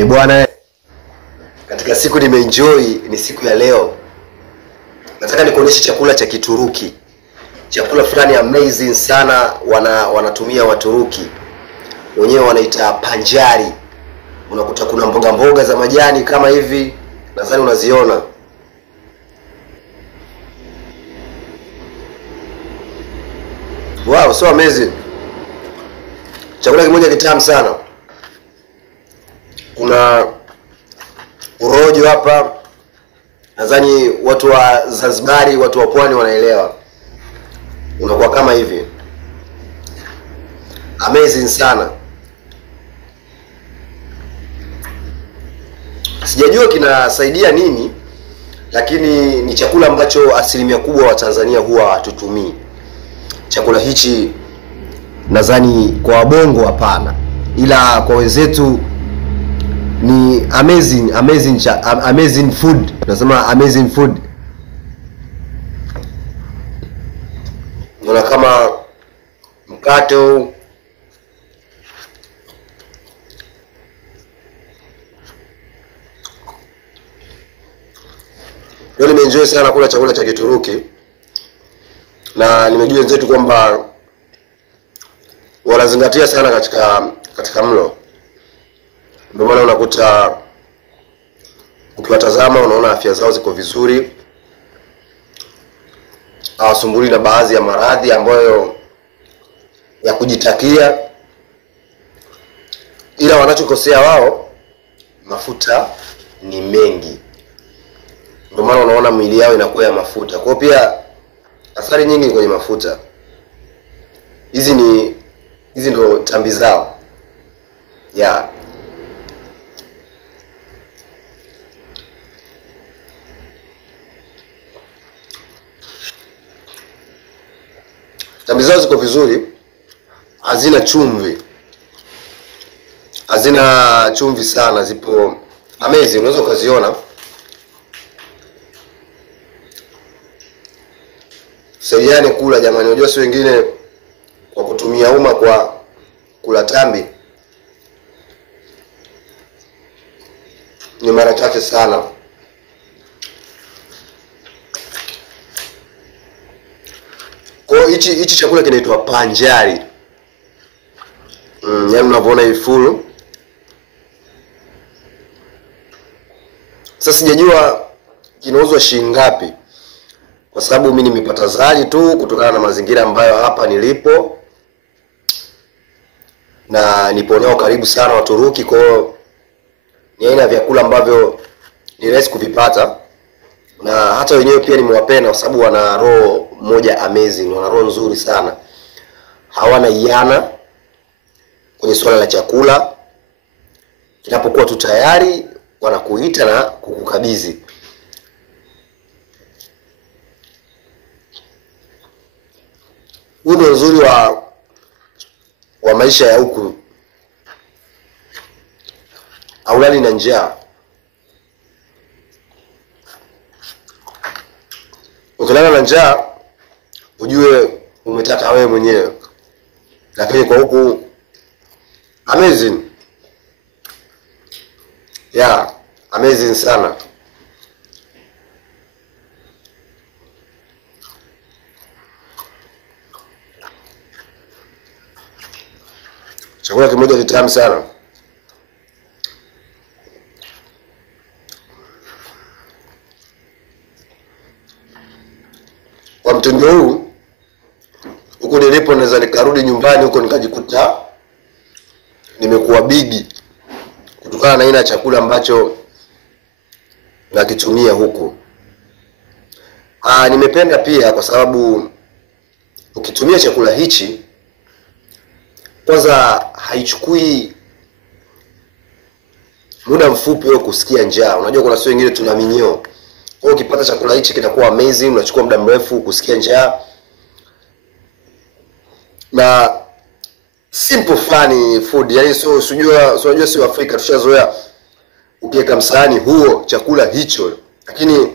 Bwana, katika siku nimeenjoy ni siku ya leo. Nataka nikuonyeshe chakula cha Kituruki. Chakula fulani amazing sana wanatumia Waturuki. Wenyewe wanaita panjari. Unakuta kuna mboga mboga za majani kama hivi, nadhani unaziona. Wow, so amazing. Chakula kimoja kitamu sana. Kuna urojo hapa. Nadhani watu wa Zanzibari, watu wa pwani wanaelewa. Unakuwa kama hivi. Amazing sana. Sijajua kinasaidia nini, lakini ni chakula ambacho asilimia kubwa wa Tanzania huwa hatutumii. Chakula hichi nadhani kwa wabongo hapana, ila kwa wenzetu ni amazing food. Tunasema amazing food. Unaona kama mkate. Leo nimeenjoy sana kula chakula cha Kituruki, na nimejua wenzetu kwamba wanazingatia sana katika mlo. Ndio maana unakuta ukiwatazama unaona afya zao ziko vizuri. Hawasumbuli na baadhi ya maradhi ambayo ya kujitakia, ila wanachokosea wao, mafuta ni mengi. Ndio maana unaona mwili yao inakuwa ya mafuta. Kwa pia athari nyingi kwenye mafuta. Hizi ndio tambi zao. Yeah. Tambi zao ziko vizuri. Hazina chumvi. Hazina chumvi sana, zipo amazing, unaweza ukaziona. Saidiane kula jamani, unajua si wengine kwa kutumia uma kwa kula tambi ni mara chache sana. Kwa hichi chakula kinaitwa panjari. Yaani unavyoona hii full. Sasa sijajua kinauzwa shilingi ngapi, kwa sababu mimi nimepata zali tu kutokana na mazingira ambayo hapa nilipo, na nipo nao karibu sana Waturuki. Kwa hiyo ni aina ya vyakula ambavyo ni rahisi kuvipata, na hata wenyewe pia nimewapenda kwa sababu wana roho moja amazing, wana roho nzuri sana. Hawana iana kwenye swala la chakula. Kinapokuwa tu tayari wanakuita na kukukabidhi. Huu ndio uzuri wa maisha ya huku. Haulali na njaa. Ukilala na njaa ujue umetaka wewe mwenyewe. Lakini kwa huku amazing. Yeah, amazing sana. Chakula kimoja kitamu sana. Kwa mtindo huu, huko nilipo naweza nikarudi nyumbani huko nikajikuta nimekuwa bigi kutokana na aina ya chakula ambacho nakitumia huku. Nimependa pia kwa sababu ukitumia chakula hichi, kwanza haichukui muda mfupi wewe kusikia njaa. Unajua kuna sio wengine tuna minyoo. Kwa hiyo ukipata chakula hichi kinakuwa amazing, unachukua muda mrefu kusikia njaa. Na simple funny food. Yaani unajua si Afrika tushazoea ukiweka msahani huo chakula hicho. Lakini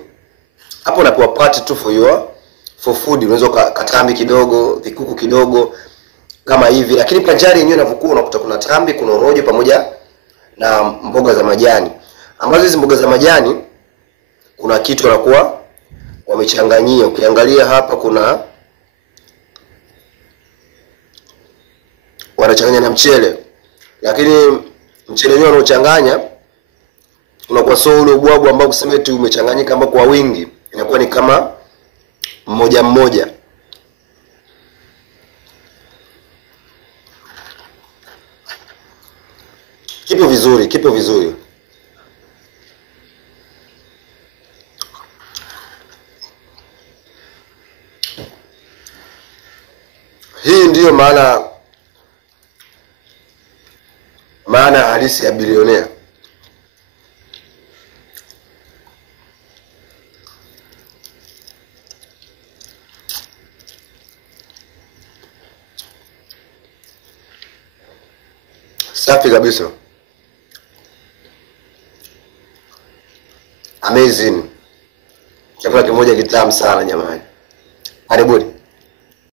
hapo unapewa part tu for food. Unaweza katambi kidogo, vikuku kidogo kama hivi. Lakini panjari yenyewe inavyokuwa unakuta kuna tambi, kuna rojo pamoja na mboga za majani, ambazo hizi mboga za majani kuna kitu wanakuwa wamechanganyia. Ukiangalia hapa kuna wanachanganya na mchele, lakini mchele wenyewe wanaochanganya unakuwa sio ule ubwabu ambao kusema eti umechanganyika ambao kwa wingi, inakuwa ni kama mmoja mmoja. Kipo vizuri, kipo vizuri. Hii ndiyo maana halisi ya bilionea. Safi kabisa. Amazing. Chakula kimoja kitamu sana jamani. Karibuni.